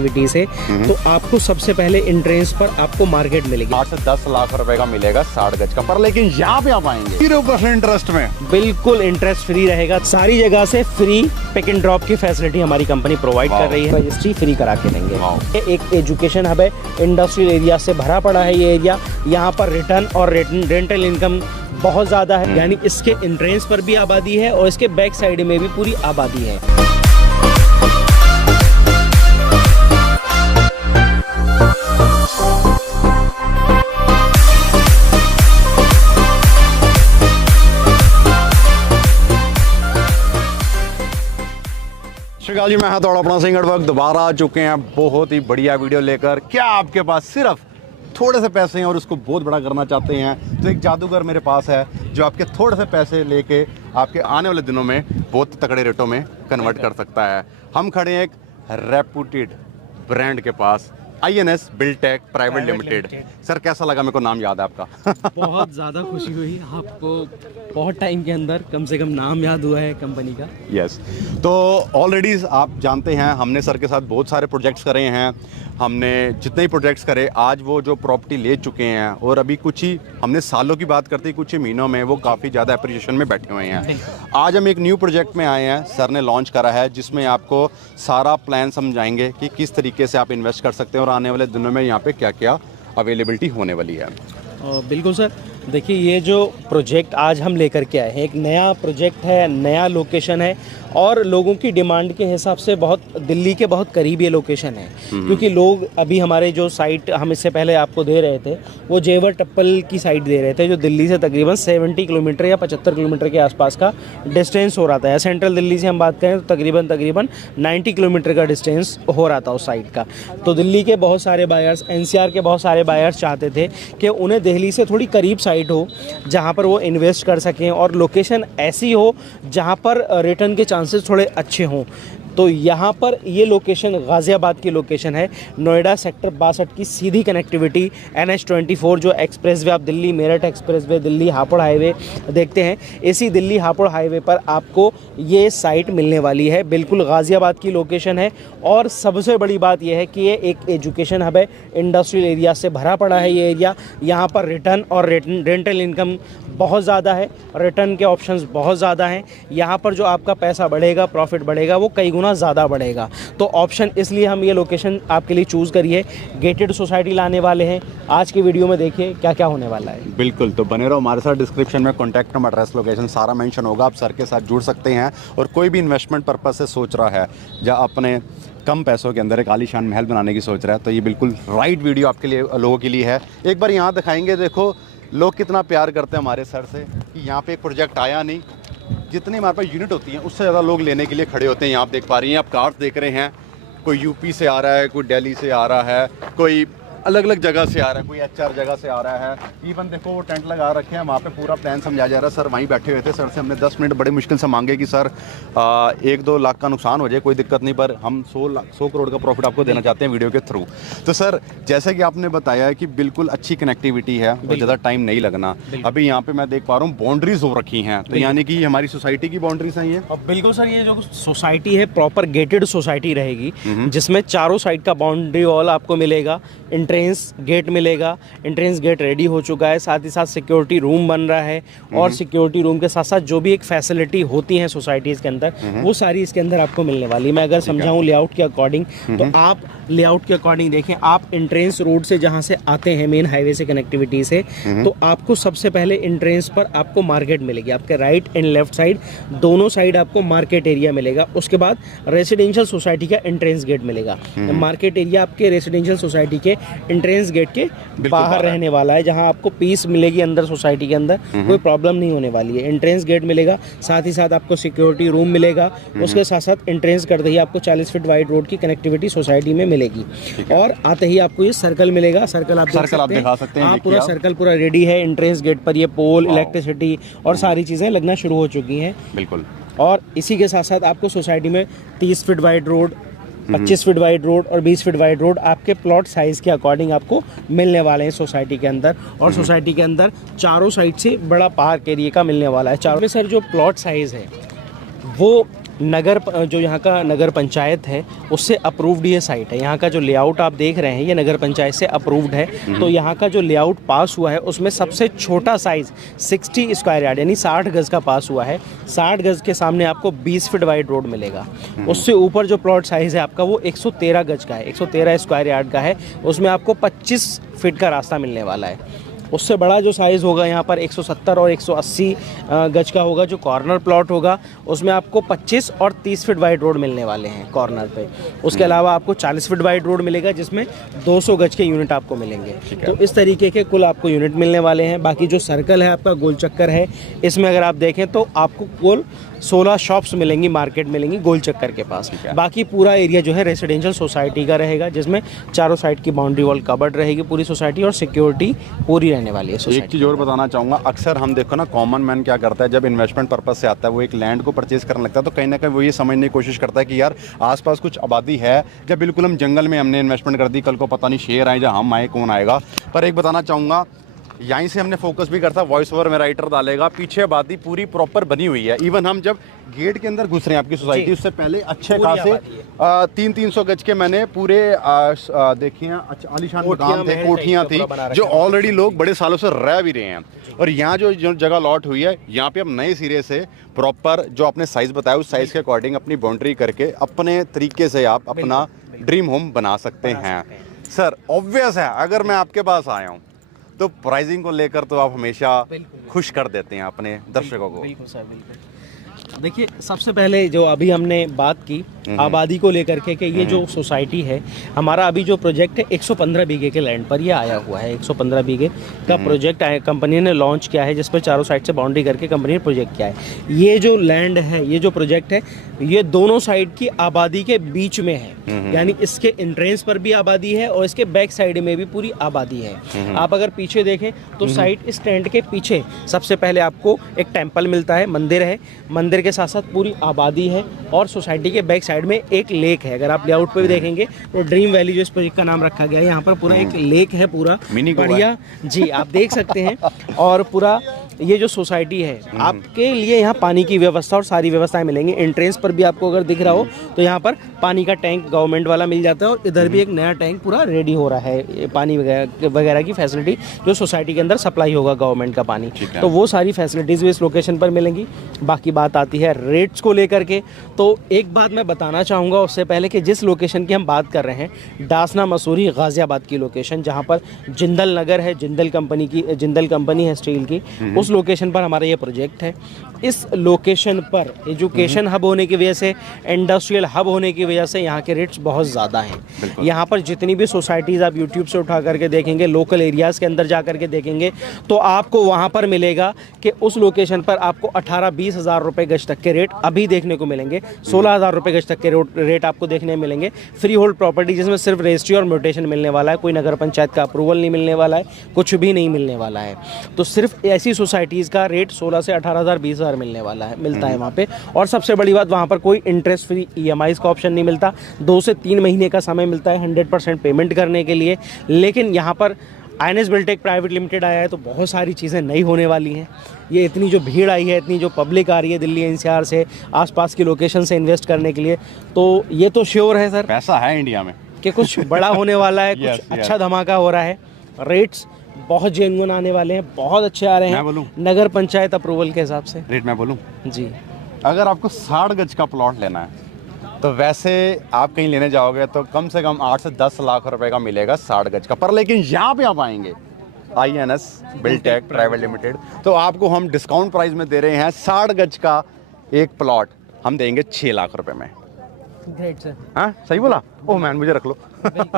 Connectivity से, तो आपको सबसे पहले एंट्रेंस पर आपको मार्केट मिलेगी। 8 से 10 लाख रुपए का मिलेगा 60 गज का, पर लेकिन यहाँ पे आप आएंगे 0% इंटरेस्ट में, बिल्कुल इंटरेस्ट फ्री रहेगा। सारी जगह से फ्री पिक एंड ड्रॉप की फैसिलिटी हमारी कंपनी प्रोवाइड कर रही है। रजिस्ट्री फ्री करा के देंगे। ये एक एजुकेशन हब है, इंडस्ट्रियल एरिया से भरा पड़ा है ये एरिया। यहाँ पर रिटर्न और रेंटल इनकम बहुत ज़्यादा है, यानी इसके एंट्रेंस पर भी आबादी है और इसके बैक साइड में भी पूरी आबादी है। श्रीकाल जी, मैं हथौड़ा अपना सिंह वक्त दोबारा आ चुके हैं बहुत ही बढ़िया वीडियो लेकर। क्या आपके पास सिर्फ थोड़े से पैसे हैं और उसको बहुत बड़ा करना चाहते हैं, तो एक जादूगर मेरे पास है जो आपके थोड़े से पैसे लेके आपके आने वाले दिनों में बहुत तगड़े रेटों में कन्वर्ट कर सकता है। हम खड़े हैं एक रेपुटेड ब्रांड के पास, INS Buildtech private limited. Sir कैसा लगा? मेरे को नाम याद है आपका। बहुत ज़्यादा खुशी हुई, आपको बहुत टाइम के अंदर कम से कम नाम याद हुआ है कंपनी का। यस, तो ऑलरेडी आप जानते हैं हमने सर के साथ बहुत सारे प्रोजेक्ट्स करे हैं। हमने जितने ही प्रोजेक्ट्स करे, आज वो जो प्रॉपर्टी ले चुके हैं और अभी कुछ ही हमने सालों की बात करते ही कुछ ही महीनों में वो काफ़ी ज़्यादा एप्रिसिएशन में बैठे हुए हैं। आज हम एक न्यू प्रोजेक्ट में आए हैं, सर ने लॉन्च करा है, जिसमें आपको सारा प्लान समझाएंगे कि किस तरीके से आप इन्वेस्ट कर सकते हैं और आने वाले दिनों में यहाँ पे क्या क्या अवेलेबिलिटी होने वाली है। बिल्कुल सर, देखिए ये जो प्रोजेक्ट आज हम लेकर के आए हैं, एक नया प्रोजेक्ट है, नया लोकेशन है और लोगों की डिमांड के हिसाब से बहुत दिल्ली के बहुत करीब ये लोकेशन है। क्योंकि लोग अभी हमारे जो साइट हम इससे पहले आपको दे रहे थे वो जेवर टप्पल की साइट दे रहे थे, जो दिल्ली से तकरीबन 70 किलोमीटर या 75 किलोमीटर के आसपास का डिस्टेंस हो रहा था। या सेंट्रल दिल्ली से हम बात करें तो तकरीबन 90 किलोमीटर का डिस्टेंस हो रहा था उस साइट का। तो दिल्ली के बहुत सारे बायर्स, NCR के बहुत सारे बायर्स चाहते थे कि उन्हें दिल्ली से थोड़ी करीब साइट हो जहाँ पर वो इन्वेस्ट कर सकें और लोकेशन ऐसी हो जहाँ पर रिटर्न के चांसेस थोड़े अच्छे हों। तो यहाँ पर ये लोकेशन गाज़ियाबाद की लोकेशन है। नोएडा सेक्टर 62 की सीधी कनेक्टिविटी NH24 जो एक्सप्रेसवे, आप दिल्ली मेरठ एक्सप्रेसवे, दिल्ली हापुड़ हाईवे देखते हैं, इसी दिल्ली हापुड़ हाईवे पर आपको ये साइट मिलने वाली है। बिल्कुल गाज़ियाबाद की लोकेशन है और सबसे बड़ी बात यह है कि ये एक एजुकेशन हब है, इंडस्ट्रियल एरिया से भरा पड़ा है ये एरिया। यहाँ पर रिटर्न और रेंटल इनकम बहुत ज़्यादा है, रिटर्न के ऑप्शंस बहुत ज़्यादा हैं। यहाँ पर जो आपका पैसा बढ़ेगा, प्रॉफिट बढ़ेगा, वो कई गुना ज़्यादा बढ़ेगा। तो ऑप्शन इसलिए हम ये लोकेशन आपके लिए चूज़ करिए। गेटेड सोसाइटी लाने वाले हैं। आज की वीडियो में देखिए क्या क्या होने वाला है। बिल्कुल, तो बने रहो हमारे साथ। डिस्क्रिप्शन में कॉन्टैक्ट नंबर, एड्रेस, लोकेशन सारा मेंशन होगा। आप सर के साथ जुड़ सकते हैं और कोई भी इन्वेस्टमेंट पर्पस से सोच रहा है या अपने कम पैसों के अंदर एक आलीशान महल बनाने की सोच रहा है, तो ये बिल्कुल राइट वीडियो आपके लिए, लोगों के लिए है। एक बार यहाँ दिखाएंगे, देखो लोग कितना प्यार करते हैं हमारे सर से कि यहाँ पे एक प्रोजेक्ट आया नहीं, जितनी हमारे पास यूनिट होती हैं उससे ज़्यादा लोग लेने के लिए खड़े होते हैं। यहाँ आप देख पा रही हैं, आप कार्स देख रहे हैं, कोई यूपी से आ रहा है, कोई दिल्ली से आ रहा है, कोई अलग अलग जगह से आ रहा है, कोई HR जगह से आ रहा है। इवन देखो वो टेंट लगा रखे हैं, वहाँ पे पूरा प्लान समझाया जा रहा है। सर वहीं बैठे हुए थे, सर से हमने 10 मिनट बड़े मुश्किल से मांगे कि सर 1-2 लाख का नुकसान हो जाए कोई दिक्कत नहीं, पर हम 100 करोड़ का प्रॉफिट आपको देना चाहते हैं वीडियो के थ्रू। तो सर जैसे कि आपने बताया है कि बिल्कुल अच्छी कनेक्टिविटी है और ज़्यादा टाइम नहीं लगना। अभी यहाँ पे मैं देख पा रहा हूँ बाउंड्रीज हो रखी हैं, तो यानी कि हमारी सोसाइटी की बाउंड्रीज हैं ये। बिल्कुल सर, ये जो सोसाइटी है प्रॉपर गेटेड सोसाइटी रहेगी, जिसमें चारों साइड का बाउंड्री वॉल आपको मिलेगा, एंट्रेंस गेट मिलेगा। एंट्रेंस गेट रेडी हो चुका है, साथ ही साथ सिक्योरिटी रूम बन रहा है और सिक्योरिटी रूम के साथ साथ जो भी एक फैसिलिटी होती है सोसाइटीज़ के अंदर, वो सारी इसके अंदर आपको मिलने वाली। मैं अगर समझाऊं लेआउट के अकॉर्डिंग, तो आप लेआउट के अकॉर्डिंग देखें, आप एंट्रेंस रोड से जहां से आते हैं मेन हाईवे से कनेक्टिविटी से, तो आपको सबसे पहले एंट्रेंस पर आपको मार्केट मिलेगी। आपके राइट एंड लेफ्ट साइड दोनों साइड आपको मार्केट एरिया मिलेगा। उसके बाद रेसिडेंशियल सोसाइटी का एंट्रेंस गेट मिलेगा। मार्केट एरिया आपके रेसिडेंशियल सोसाइटी के एंट्रेंस गेट के बाहर रहने वाला है, जहां आपको पीस मिलेगी अंदर सोसाइटी के अंदर, कोई प्रॉब्लम नहीं होने वाली है। एंट्रेंस गेट मिलेगा, साथ ही साथ आपको सिक्योरिटी रूम मिलेगा। उसके साथ साथ एंट्रेंस करते ही आपको 40 फीट वाइड रोड की कनेक्टिविटी सोसाइटी में मिलेगी और आते ही आपको ये सर्कल मिलेगा। सर्कल आप दिखा सकते हैं। हाँ, पूरा सर्कल पूरा रेडी है। एंट्रेंस गेट पर ये पोल, इलेक्ट्रिसिटी और सारी चीज़ें लगना शुरू हो चुकी हैं। बिल्कुल। और इसी के साथ साथ आपको सोसाइटी में 30 feet wide road, 25 feet wide road और 20 फीट वाइड रोड आपके प्लॉट साइज़ के अकॉर्डिंग आपको मिलने वाले हैं सोसाइटी के अंदर। और सोसाइटी के अंदर चारों साइड से बड़ा पार्क एरिया का मिलने वाला है। चारों में सर जो प्लॉट साइज़ है वो जो यहाँ का नगर पंचायत है उससे अप्रूव्ड ये साइट है। यहाँ का जो लेआउट आप देख रहे हैं ये नगर पंचायत से अप्रूव्ड है। तो यहाँ का जो लेआउट पास हुआ है उसमें सबसे छोटा साइज़ 60 स्क्वायर यार्ड यानी 60 गज़ का पास हुआ है। 60 गज़ के सामने आपको 20 फीट वाइड रोड मिलेगा। उससे ऊपर जो प्लॉट साइज़ है आपका वो 113 गज़ का है, 113 स्क्वायर यार्ड का है। उसमें आपको 25 फीट का रास्ता मिलने वाला है। उससे बड़ा जो साइज़ होगा यहाँ पर 170 और 180 गज का होगा। जो कॉर्नर प्लॉट होगा उसमें आपको 25 और 30 फीट वाइड रोड मिलने वाले हैं कॉर्नर पे। उसके अलावा आपको 40 फीट वाइड रोड मिलेगा जिसमें 200 गज के यूनिट आपको मिलेंगे। तो इस तरीके के कुल आपको यूनिट मिलने वाले हैं। बाकी जो सर्कल है आपका गोल चक्कर है, इसमें अगर आप देखें तो आपको कुल 16 शॉप्स मिलेंगी, मार्केट मिलेंगी गोल चक्कर के पास। बाकी पूरा एरिया जो है रेजिडेंशियल सोसाइटी का रहेगा जिसमें चारों साइड की बाउंड्री वॉल कवर्ड रहेगी पूरी सोसाइटी और सिक्योरिटी पूरी रहने वाली है। एक चीज़ और बताना चाहूँगा, अक्सर हम देखो ना कॉमन मैन क्या करता है, जब इन्वेस्टमेंट पर्पस से आता है वो एक लैंड को परचेज करने लगता है तो कहीं ना कहीं वो ये समझने की कोशिश करता है कि यार आसपास कुछ आबादी है, जब बिल्कुल हम जंगल में हमने इन्वेस्टमेंट कर दी, कल को पता नहीं शेर आए जहाँ हम आए कौन आएगा। पर एक बताना चाहूँगा, यहीं से हमने फोकस भी करता, वॉइस ओवर में राइटर डालेगा, पीछे आबादी पूरी प्रॉपर बनी हुई है। इवन हम जब गेट के अंदर घुस रहे हैं आपकी सोसाइटी उससे पहले अच्छे खासे 300 गज के मैंने पूरे देखिए आलीशान मकान थे, कोठियाँ थी जो ऑलरेडी लोग बड़े सालों से रह भी रहे हैं। और यहाँ जो जगह लॉट हुई है यहाँ पे अब नए सिरे से प्रॉपर जो आपने साइज़ बताया उस साइज़ के अकॉर्डिंग अपनी बाउंड्री करके अपने तरीके से आप अपना ड्रीम होम बना सकते हैं। सर ऑब्वियस है अगर मैं आपके पास आया हूँ तो प्राइसिंग को लेकर तो आप हमेशा खुश कर देते हैं अपने दर्शकों को। बिल्कुल सर, बिल्कुल। देखिए सबसे पहले जो अभी हमने बात की आबादी को लेकर के कि ये जो सोसाइटी है हमारा अभी जो प्रोजेक्ट है 115 बीघे के लैंड पर ये आया हुआ है। 115 बीघे का प्रोजेक्ट कंपनी ने लॉन्च किया है जिस पर चारों साइड से बाउंड्री करके कंपनी ने प्रोजेक्ट किया है। ये जो लैंड है, ये जो प्रोजेक्ट है, ये दोनों साइड की आबादी के बीच में है। यानी इसके एंट्रेंस पर भी आबादी है और इसके बैक साइड में भी पूरी आबादी है। आप अगर पीछे देखें तो साइड स्टैंड के पीछे सबसे पहले आपको एक टेम्पल मिलता है, मंदिर है, मंदिर के साथ साथ पूरी आबादी है और सोसाइटी के बैक साइड में एक लेक है। अगर आप लेआउट पे भी देखेंगे तो ड्रीम वैली जो इस प्रोजेक्ट का नाम रखा गया है, यहाँ पर पूरा एक लेक है, पूरा बढ़िया जी आप देख सकते हैं। और पूरा ये जो सोसाइटी है आपके लिए यहाँ पानी की व्यवस्था और सारी व्यवस्थाएं मिलेंगी। एंट्रेंस पर भी आपको अगर दिख रहा हो तो यहाँ पर पानी का टैंक गवर्नमेंट वाला मिल जाता है और इधर भी एक नया टैंक पूरा रेडी हो रहा है। पानी वगैरह की फैसिलिटी जो सोसाइटी के अंदर सप्लाई होगा गवर्नमेंट का पानी, तो वो सारी फैसिलिटीज़ भी इस लोकेशन पर मिलेंगी। बाकी बात आती है रेट्स को लेकर के, तो एक बात मैं बताना चाहूँगा उससे पहले कि जिस लोकेशन की हम बात कर रहे हैं डासना मसूरी गाज़ियाबाद की लोकेशन, जहाँ पर जिंदल नगर है, जिंदल कंपनी है स्टील की, उस लोकेशन पर हमारा ये प्रोजेक्ट है। इस लोकेशन पर एजुकेशन हब होने की वजह से, इंडस्ट्रियल हब होने की वजह से यहाँ के रेट्स बहुत ज़्यादा हैं। यहाँ पर जितनी भी सोसाइटीज़ आप यूट्यूब से उठा करके देखेंगे, लोकल एरियाज़ के अंदर जा करके देखेंगे तो आपको वहाँ पर मिलेगा कि उस लोकेशन पर आपको 18-20 हज़ार रुपये गज तक के रेट अभी देखने को मिलेंगे। 16 हज़ार रुपये गज तक के रेट आपको देखने मिलेंगे। फ्री होल्ड प्रॉपर्टी जिसमें सिर्फ रजिस्ट्री और म्यूटेशन मिलने वाला है, कोई नगर पंचायत का अप्रूवल नहीं मिलने वाला है, कुछ भी नहीं मिलने वाला है। तो सिर्फ ऐसी सोसाइटीज़ का रेट 16 से 18 हज़ार 20 हज़ार मिलता है वहाँ पे। और सबसे बड़ी बात, वहाँ पर कोई इंटरेस्ट फ्री EMI का ऑप्शन नहीं मिलता। 2 से 3 महीने का समय मिलता है 100% पेमेंट करने के लिए। लेकिन यहाँ पर INS बिल्टेक प्राइवेट लिमिटेड आया है तो बहुत सारी चीज़ें नई होने वाली हैं। ये इतनी जो भीड़ आई है, इतनी जो पब्लिक आ रही है दिल्ली NCR से, आसपास की लोकेशन से इन्वेस्ट करने के लिए, तो ये तो श्योर है सर, पैसा है इंडिया में कि कुछ बड़ा होने वाला है। कुछ अच्छा धमाका हो रहा है। रेट्स बहुत जेन्युइन आने वाले हैं, बहुत अच्छे आ रहे हैं नगर पंचायत अप्रूवल के हिसाब से। रेट मैं बोलूँ जी, अगर आपको 60 गज का प्लॉट लेना है तो वैसे आप कहीं लेने जाओगे तो कम से कम 8 से 10 लाख रुपए का मिलेगा 60 गज का। पर लेकिन यहाँ पे आप आएंगे INS बिल्टेक प्राइवेट लिमिटेड तो आपको हम डिस्काउंट प्राइस में दे रहे हैं। 60 गज का एक प्लॉट हम देंगे 6 लाख रुपए में। Great sir. हाँ सही बोला? ओह मैन मुझे रख लो।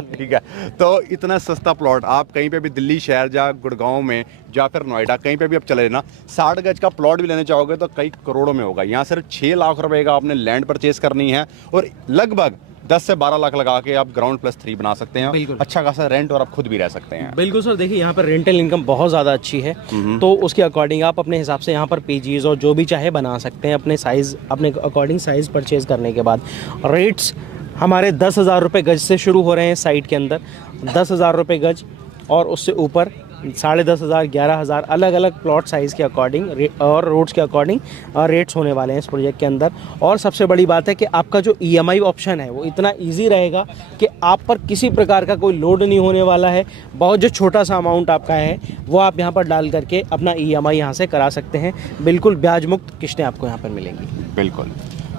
ठीक है, तो इतना सस्ता प्लॉट आप कहीं पे भी दिल्ली शहर या गुड़गांव में या फिर नोएडा कहीं पे भी आप चले ना, 60 गज का प्लॉट भी लेने चाहोगे तो कई करोड़ों में होगा। यहाँ सिर्फ 6 लाख रुपए का आपने लैंड परचेज करनी है और लगभग 10 से 12 लाख लगा के आप ग्राउंड प्लस 3 बना सकते हैं। अच्छा खासा रेंट और आप खुद भी रह सकते हैं। बिल्कुल सर, देखिए यहाँ पर रेंटल इनकम बहुत ज़्यादा अच्छी है, तो उसके अकॉर्डिंग आप अपने हिसाब से यहाँ पर PGs और जो भी चाहे बना सकते हैं अपने साइज़, अपने अकॉर्डिंग साइज़ परचेज़ करने के बाद। रेट्स हमारे 10 हज़ार रुपये गज से शुरू हो रहे हैं साइट के अंदर, 10 हज़ार रुपये गज और उससे ऊपर 10,500, 11,000 अलग अलग प्लॉट साइज़ के अकॉर्डिंग और रोड्स के अकॉर्डिंग रेट्स होने वाले हैं इस प्रोजेक्ट के अंदर। और सबसे बड़ी बात है कि आपका जो EMI ऑप्शन है वो इतना ईजी रहेगा कि आप पर किसी प्रकार का कोई लोड नहीं होने वाला है। बहुत जो छोटा सा अमाउंट आपका है वो आप यहाँ पर डाल करके अपना EMI यहाँ से करा सकते हैं। बिल्कुल ब्याज मुक्त किस्तें आपको यहाँ पर मिलेंगी। बिल्कुल।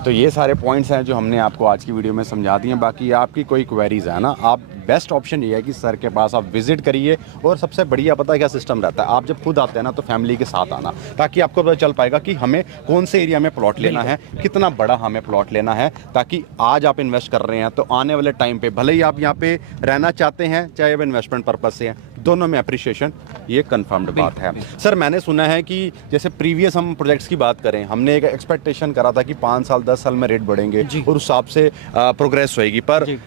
तो ये सारे पॉइंट्स हैं जो हमने आपको आज की वीडियो में समझा दिए हैं। बाकी आपकी कोई क्वेरीज है ना, आप बेस्ट ऑप्शन ये है कि सर के पास आप विजिट करिए। और सबसे बढ़िया पता है क्या सिस्टम रहता है, आप जब खुद आते हैं ना तो फैमिली के साथ आना, ताकि आपको पता चल पाएगा कि हमें कौन से एरिया में प्लॉट लेना है, कितना बड़ा हमें प्लॉट लेना है, ताकि आज आप इन्वेस्ट कर रहे हैं तो आने वाले टाइम पे भले ही आप यहाँ पे रहना चाहते हैं चाहे अब इन्वेस्टमेंट पर्पज से है, दोनों में अप्रिशिएशन ये कंफर्म्ड बात है। सर मैंने सुना है कि जैसे प्रीवियस हम प्रोजेक्ट्स की बात करें, हमने एक एक्सपेक्टेशन करा था कि 5 साल 10 साल में रेट बढ़ेंगे और उस हिसाब से प्रोग्रेस होएगी, पर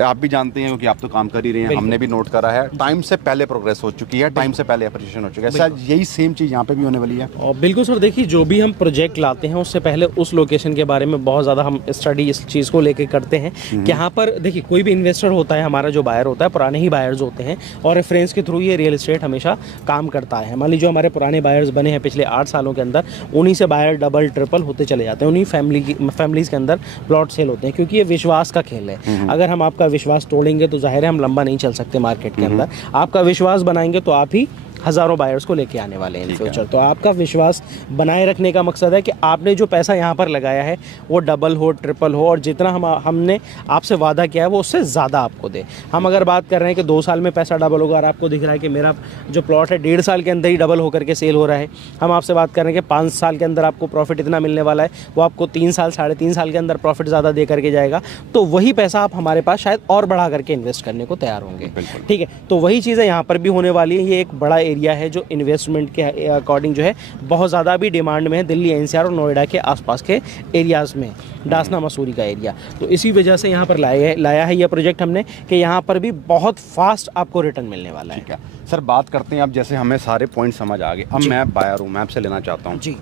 आप भी जानते हैं क्योंकि आप तो काम कर ही रहे हैं, हमने भी नोट करा है टाइम से पहले प्रोग्रेस हो चुकी है, टाइम से पहले अप्रिशिएशन हो चुका है। सर यही सेम चीज़ यहाँ पे भी होने वाली है। और बिल्कुल सर, देखिए जो भी हम प्रोजेक्ट लाते हैं उससे पहले उस लोकेशन के बारे में बहुत ज़्यादा हम स्टडी इस चीज़ को लेके करते हैं कि यहाँ पर देखिए कोई भी इन्वेस्टर होता है, हमारा जो बायर होता है पुराने ही बायर्स होते हैं और रेफरेंस के थ्रू ये रियल एस्टेट हमेशा काम करता है। मान लीजिए जो हमारे पुराने बायर्स बने हैं पिछले 8 सालों के अंदर, उन्हीं से बायर डबल ट्रिपल होते चले जाते हैं, उन्हीं फैमिलीज़ के अंदर प्लॉट सेल होते हैं, क्योंकि ये विश्वास का खेल है। अगर हम आपका विश्वास तोड़ेंगे तो जाहिर है हम लंबा नहीं चल सकते मार्केट के अंदर। आपका विश्वास बनाएंगे तो आप ही हज़ारों बायर्स को लेके आने वाले हैं इन फ्यूचर। तो आपका विश्वास बनाए रखने का मकसद है कि आपने जो पैसा यहाँ पर लगाया है वो डबल हो, ट्रिपल हो और जितना हमने आपसे वादा किया है वो उससे ज़्यादा आपको दे। हम अगर बात कर रहे हैं कि 2 साल में पैसा डबल होगा और आपको दिख रहा है कि मेरा जो प्लॉट है 1.5 साल के अंदर ही डबल होकर के सेल हो रहा है, हम आपसे बात कर रहे हैं कि 5 साल के अंदर आपको प्रॉफिट इतना मिलने वाला है, वो आपको 3 साल 3.5 साल के अंदर प्रॉफिट ज़्यादा दे करके जाएगा, तो वही पैसा आप हमारे पास शायद और बढ़ा करके इन्वेस्ट करने को तैयार होंगे। ठीक है, तो वही चीज़ें यहाँ पर भी होने वाली है। ये एक बड़ा एरिया है जो इन्वेस्टमेंट के अकॉर्डिंग जो है बहुत ज़्यादा भी डिमांड में है, दिल्ली NCR और नोएडा के आसपास के एरियाज़ में, डासना मसूरी का एरिया। तो इसी वजह से यहाँ पर लाया है यह प्रोजेक्ट हमने कि यहाँ पर भी बहुत फास्ट आपको रिटर्न मिलने वाला है। ठीक है सर, बात करते हैं अब, जैसे हमें सारे पॉइंट समझ आ गए, अब मैं बायर हूँ, मैं आपसे लेना चाहता हूँ जी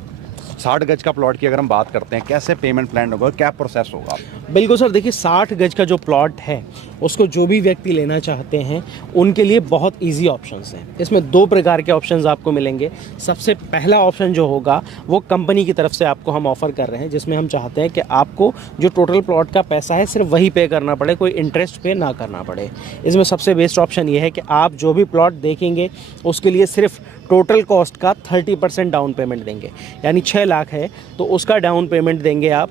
60 गज का प्लॉट की अगर हम बात करते हैं, कैसे पेमेंट प्लान होगा, क्या प्रोसेस होगा? बिल्कुल सर, देखिए 60 गज का जो प्लॉट है उसको जो भी व्यक्ति लेना चाहते हैं उनके लिए बहुत इजी ऑप्शंस हैं। इसमें 2 प्रकार के ऑप्शंस आपको मिलेंगे। सबसे पहला ऑप्शन जो होगा वो कंपनी की तरफ से आपको हम ऑफ़र कर रहे हैं, जिसमें हम चाहते हैं कि आपको जो टोटल प्लॉट का पैसा है सिर्फ वही पे करना पड़े, कोई इंटरेस्ट पे ना करना पड़े। इसमें सबसे बेस्ट ऑप्शन ये है कि आप जो भी प्लॉट देखेंगे उसके लिए सिर्फ टोटल कॉस्ट का 30% डाउन पेमेंट देंगे, यानी 6 लाख है तो उसका डाउन पेमेंट देंगे आप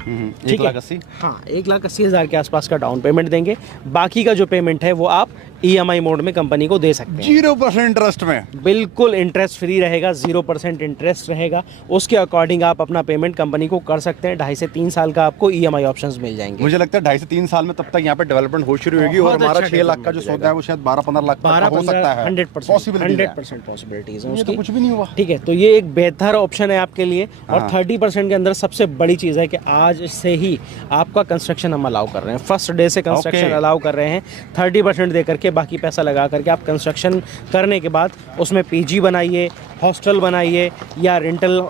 1,80,000। हाँ, 1,80,000 के आसपास का डाउन पेमेंट देंगे। बाकी का जो पेमेंट है वो आप EMI मोड में कंपनी को दे सकते हैं 0% इंटरेस्ट में। बिल्कुल इंटरेस्ट फ्री रहेगा, 0% इंटरेस्ट रहेगा। उसके अकॉर्डिंग आप अपना पेमेंट कंपनी को कर सकते हैं। 2.5 से 3 साल का आपको EMI ऑप्शंस मिल जाएंगे। मुझे लगता है 2.5 से 3 साल में तब तक यहाँ पे डेवलपमेंट हो शुरू होगी और हमारा 6 लाख का जो सौदा है वो शायद 12-15 लाख तक हो सकता है। 100% पॉसिबिलिटीज है उसकी। कुछ भी नहीं हुआ। ठीक है, तो ये एक बेहतर ऑप्शन है आपके लिए। और 30% के अंदर सबसे बड़ी चीज़ है कि आज से ही आपका कंस्ट्रक्शन हम अलाउ कर रहे हैं, फर्स्ट डे से कंस्ट्रक्शन अलाउ कर रहे हैं। 30% दे करके बाकी पैसा लगा करके आप कंस्ट्रक्शन करने के बाद उसमें PG बनाइए, हॉस्टल बनाइए या रेंटल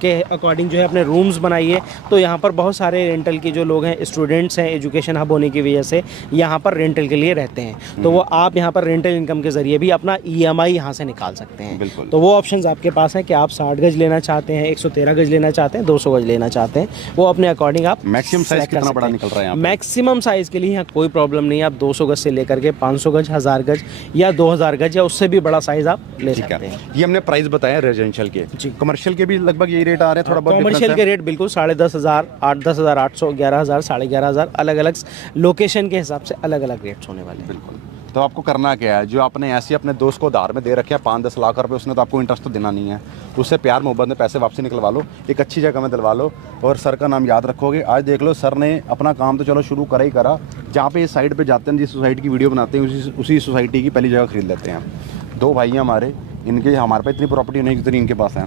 के अकॉर्डिंग जो है अपने रूम्स बनाइए। तो यहाँ पर बहुत सारे रेंटल के जो लोग हैं, स्टूडेंट्स हैं, एजुकेशन हब होने की वजह से यहाँ पर रेंटल के लिए रहते हैं, तो वो आप यहाँ पर रेंटल इनकम के ज़रिए भी अपना EMI यहाँ से निकाल सकते हैं। तो वो ऑप्शंस आपके पास हैं कि आप 60 गज लेना चाहते हैं, 113 गज लेना चाहते हैं, 200 गज लेना चाहते हैं, वो अपने अकॉर्डिंग आप मैक्सिमम साइज कितना बड़ा निकल रहा है यहाँ पे? मैक्सिमम साइज़ के लिए यहाँ कोई प्रॉब्लम नहीं है। आप 200 गज से लेकर के 500 गज, 1000 गज या 2000 गज या उससे भी बड़ा साइज़ आप ले सकते हैं। ये हमने प्राइस बताया रेजिडेंशियल के। जी, कमर्शियल के भी लगभग यही रेट आ रहे हैं, थोड़ा बहुत कमर्शियल के रेट बिल्कुल 10,500, 10,800, 11,000, 11,500 अलग अलग लोकेशन के हिसाब से अलग अलग रेट्स होने वाले हैं। बिल्कुल। तो आपको करना क्या है, जो आपने ऐसे अपने दोस्त को उधार में दे रखे हैं 5-10 लाख रुपए, उसने तो आपको इंटरेस्ट तो देना नहीं है, उससे प्यार मोहब्बत में पैसे वापसी निकलवा लो, एक अच्छी जगह में दिलवा लो और सर का नाम याद रखोगे। आज देख लो सर ने अपना काम तो चलो शुरू करा ही करा, जहाँ पे इस साइड पे जाते हैं, जिस सोसाइटी की वीडियो बनाते हैं उसी सोसाइटी की पहली जगह खरीद लेते हैं। 2 भाई हैं हमारे, इनके हमारे पास इतनी प्रॉपर्टी नहीं जितनी इनके पास है।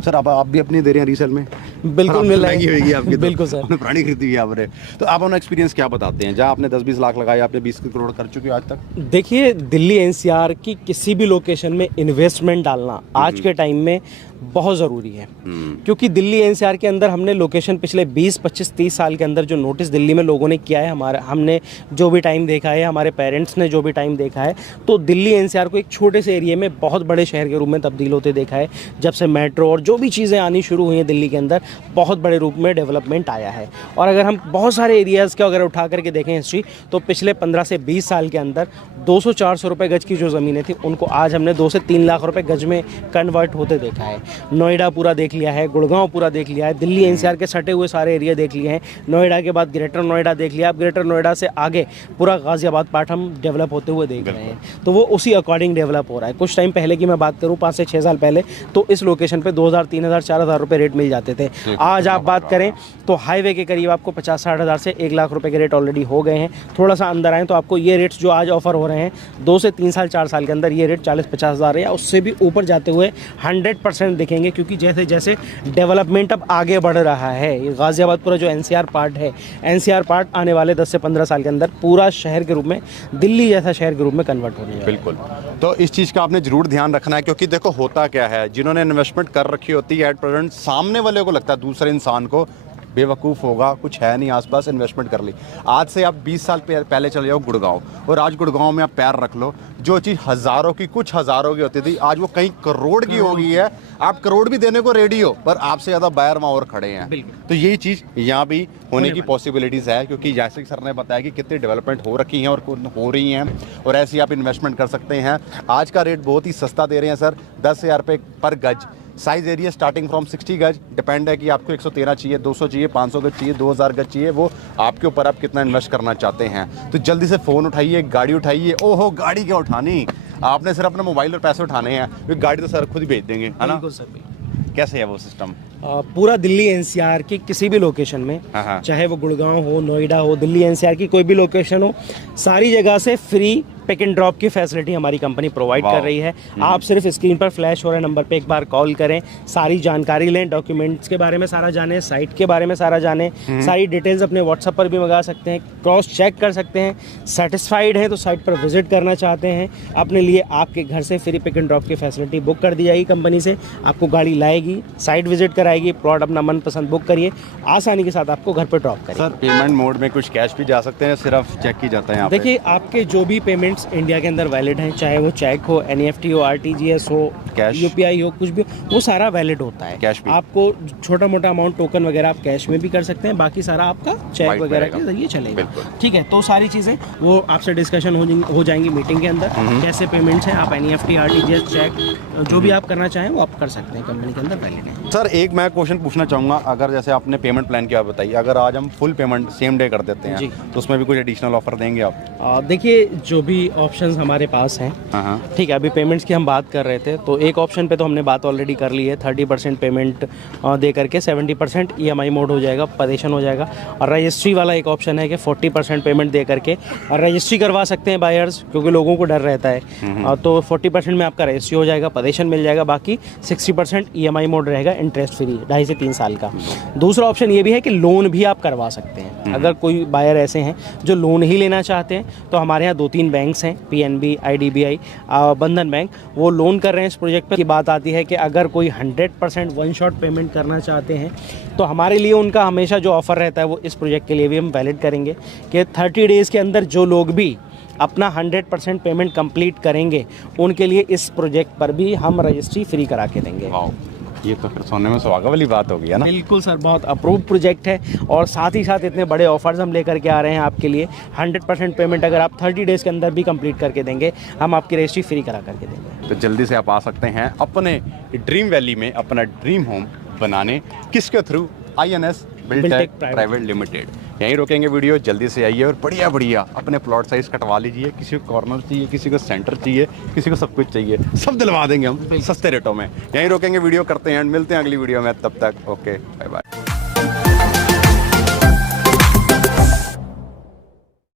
सर अब आप भी अपनी दे रहे हैं रीसेल में? बिल्कुल मिल रहा है। महंगी होगी आपकी तो। बिल्कुल सर। आपने पुरानी खरीदी हुई है आपने, तो आप अपना एक्सपीरियंस क्या बताते हैं? जहाँ आपने 10-20 लाख लगाए, आपने 20 करोड़ कर चुके हो आज तक? देखिए, दिल्ली एनसीआर की किसी भी लोकेशन में इन्वेस्टमेंट डालना आज के टाइम में बहुत ज़रूरी है, क्योंकि दिल्ली एनसीआर के अंदर हमने लोकेशन पिछले 20, 25, 30 साल के अंदर जो नोटिस दिल्ली में लोगों ने किया है, हमने जो भी टाइम देखा है, हमारे पेरेंट्स ने जो भी टाइम देखा है, तो दिल्ली एनसीआर को एक छोटे से एरिया में बहुत बड़े शहर के रूप में तब्दील होते देखा है। जब से मेट्रो और जो भी चीज़ें आनी शुरू हुई हैं दिल्ली के अंदर, बहुत बड़े रूप में डेवलपमेंट आया है। और अगर हम बहुत सारे एरियाज़ के अगर उठा करके देखें हिस्ट्री, तो पिछले 15 से 20 साल के अंदर 200-400 रुपये गज की जो ज़मीनें थी, उनको आज हमने 2 से 3 लाख रुपए गज में कन्वर्ट होते देखा है। नोएडा पूरा देख लिया है, गुड़गांव पूरा देख लिया है, दिल्ली एनसीआर के सटे हुए सारे एरिया देख लिए हैं। नोएडा के बाद ग्रेटर नोएडा देख लिया, अब ग्रेटर नोएडा से आगे पूरा गाज़ियाबाद पार्ट हम डेवलप होते हुए देख रहे हैं। तो वो उसी अकॉर्डिंग डेवलप हो रहा है। कुछ टाइम पहले की मैं बात करूँ, 5 से 6 साल पहले, तो इस लोकेशन पे 2000, 3000, 4000 रुपये रेट मिल जाते थे। आज आप बात करें तो हाईवे के करीब आपको 50-60 हज़ार से 1 लाख रुपए के रेट ऑलरेडी हो गए हैं। थोड़ा सा अंदर आए तो आपको ये रेट्स जो आज ऑफर हो रहे हैं, 2 से 3 साल 4 साल के अंदर ये रेट 40-50 हज़ार या उससे भी ऊपर जाते हुए 100% दिखेंगे, क्योंकि जैसे जैसे डेवलपमेंट अब आगे बढ़ रहा है। ये गाज़ियाबाद पूरा जो एनसीआर पार्ट है, एनसीआर पार्ट आने वाले 10 से 15 साल के अंदर पूरा शहर के रूप में, दिल्ली जैसा शहर के रूप में कन्वर्ट होने वाला है। बिल्कुल। तो इस चीज़ का आपने ज़रूर ध्यान रखना है, क्योंकि देखो होता क्या है, जिन्होंने इन्वेस्टमेंट कर रखी होती है एट प्रेजेंट, सामने वाले को लगता है, दूसरे इंसान को, बेवकूफ़ होगा, कुछ है नहीं आसपास, इन्वेस्टमेंट कर ली। आज से आप 20 साल पहले चले जाओ गुड़गांव, और आज गुड़गांव में आप पैर रख लो, जो चीज़ हज़ारों की, कुछ हज़ारों की होती थी, आज वो कई करोड़ की हो गई है। आप करोड़ भी देने को रेडी हो, पर आपसे ज़्यादा बायर वहाँ और खड़े हैं। तो यही चीज़ यहाँ भी होने की पॉसिबिलिटीज़ है, क्योंकि जैसे कि सर ने बताया कि कितनी डेवलपमेंट हो रखी हैं और हो रही हैं, और ऐसी आप इन्वेस्टमेंट कर सकते हैं। आज का रेट बहुत ही सस्ता दे रहे हैं सर, 10,000 रुपये पर गज। साइज़ एरिया स्टार्टिंग फ्रॉम 60 गज, डिपेंड है कि आपको 113 चाहिए, 200 चाहिए, 500 गज चाहिए, 2000 गज चाहिए, वो आपके ऊपर आप कितना इन्वेस्ट करना चाहते हैं। तो जल्दी से फ़ोन उठाइए, गाड़ी उठाइए। ओहो, गाड़ी क्या उठानी, आपने सिर्फ अपना मोबाइल और पैसे उठाने हैं, क्योंकि गाड़ी तो सर खुद ही भेज देंगे, है ना? बिल्कुल सर। कैसे है वो सिस्टम? पूरा दिल्ली एनसीआर की किसी भी लोकेशन में, चाहे वो गुड़गांव हो, नोएडा हो, दिल्ली एनसीआर की कोई भी लोकेशन हो, सारी जगह से फ्री पिक एंड ड्रॉप की फैसिलिटी हमारी कंपनी प्रोवाइड कर रही है। आप सिर्फ स्क्रीन पर फ्लैश हो रहे नंबर पे एक बार कॉल करें, सारी जानकारी लें, डॉक्यूमेंट्स के बारे में सारा जानें, साइट के बारे में सारा जानें, सारी डिटेल्स अपने व्हाट्सएप पर भी मंगा सकते हैं, क्रॉस चेक कर सकते हैं। सेटिस्फाइड हैं तो साइट पर विजिट करना चाहते हैं, अपने लिए आपके घर से फ्री पिक एंड ड्रॉप की फैसिलिटी बुक कर दी जाएगी कंपनी से। आपको गाड़ी लाएगी, साइट विजिट कराएगी, प्लॉट अपना मनपसंद बुक करिए, आसानी के साथ आपको घर पर ड्रॉप करें। सर पेमेंट मोड में कुछ कैश भी जा सकते हैं, सिर्फ चेक की जाता है यहाँ पे? देखिए, आपके जो भी पेमेंट्स इंडिया के अंदर वैलिड हैं, चाहे वो चेक हो, एनईएफटी हो, आरटीजीएस हो, कैश, यूपीआई हो, कुछ भी हो, वो सारा वैलिड होता है। कैश भी आपको छोटा मोटा अमाउंट टोकन वगैरह आप कैश में भी कर सकते हैं, बाकी सारा आपका चेक वगैरह के जरिए चलेगा। ठीक है, तो सारी चीज़ें वो आपसे डिस्कशन हो जाएंगी मीटिंग के अंदर, कैसे पेमेंट्स हैं, आप एनईएफटी, आरटीजीएस, चेक जो भी आप करना चाहें वो आप कर सकते हैं, कंपनी के अंदर वैलिड है। सर एक मैं क्वेश्चन पूछना चाहूँगा, अगर जैसे आपने पेमेंट प्लान की बात बताई, अगर आज हम फुल पेमेंट सेम डे कर देते हैं तो उसमें भी कुछ एडिशनल ऑफर देंगे आप? देखिए, जो भी ऑप्शंस हमारे पास हैं, ठीक है, अभी पेमेंट्स की हम बात कर रहे थे, तो एक ऑप्शन पे तो हमने बात ऑलरेडी कर ली है, 30% पेमेंट दे करके 70% ईएमआई मोड हो जाएगा, पदेशन हो जाएगा। और रजिस्ट्री वाला एक ऑप्शन है कि 40% पेमेंट दे करके और रजिस्ट्री करवा सकते हैं बायर्स, क्योंकि लोगों को डर रहता है। तो 40% में आपका रजिस्ट्री हो जाएगा, पदेशन मिल जाएगा, बाकी 60% ईएमआई मोड रहेगा, इंटरेस्ट फ्री, 2.5 से 3 साल का। दूसरा ऑप्शन ये भी है कि लोन भी आप करवा सकते हैं। अगर कोई बायर ऐसे हैं जो लोन ही लेना चाहते हैं, तो हमारे यहाँ 2-3 बैंक्स हैं, पीएनबी, आईडीबीआई, बंधन बैंक, वो लोन कर रहे हैं इस प्रोजेक्ट पे। की बात आती है कि अगर कोई 100% वन शॉट पेमेंट करना चाहते हैं, तो हमारे लिए उनका हमेशा जो ऑफ़र रहता है वो इस प्रोजेक्ट के लिए भी हम वैलिड करेंगे कि 30 डेज़ के अंदर जो लोग भी अपना 100% पेमेंट कंप्लीट करेंगे, उनके लिए इस प्रोजेक्ट पर भी हम रजिस्ट्री फ्री करा के देंगे। ये तो फिर सोने में सुहागा वाली बात हो गई है ना? बिल्कुल सर, बहुत अप्रूव प्रोजेक्ट है, और साथ ही साथ इतने बड़े ऑफर्स हम लेकर के आ रहे हैं आपके लिए। 100% पेमेंट अगर आप 30 डेज़ के अंदर भी कंप्लीट करके देंगे, हम आपकी रजिस्ट्री फ्री करा करके देंगे। तो जल्दी से आप आ सकते हैं अपने ड्रीम वैली में अपना ड्रीम होम बनाने। किसके through? INS Buildtech private limited. यहीं रोकेंगे वीडियो, जल्दी से आइए और बढ़िया बढ़िया अपने प्लॉट साइज कटवा लीजिए। किसी को कॉर्नर चाहिए, किसी को सेंटर चाहिए, किसी को सब कुछ चाहिए, सब दिलवा देंगे हम सस्ते रेटों में। यहीं रोकेंगे वीडियो, करते हैं, मिलते हैं अगली वीडियो में, तब तक ओके, बाय बाय।